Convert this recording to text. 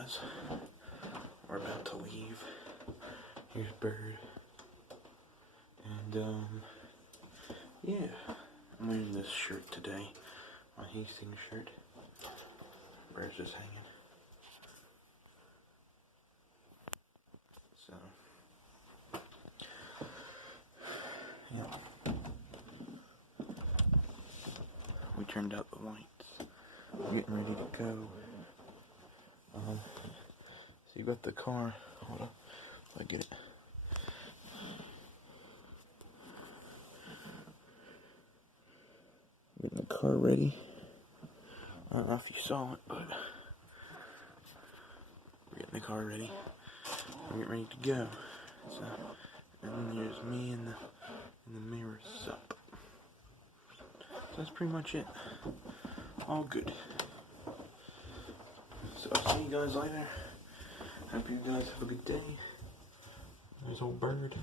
guys. We're about to leave. Here's Bird. And, yeah. I'm wearing this shirt today. My Hastings shirt. Bird's just hanging. So, yeah. We turned out the lights. We're getting ready to go. So you got the car. Hold on. Let me get it. Getting the car ready. I don't know if you saw it, but we're getting the car ready. We're getting ready to go. So, and then there's me in the mirror up. So that's pretty much it. All good. So I'll see you guys later. Hope you guys have a good day. There's old Bird.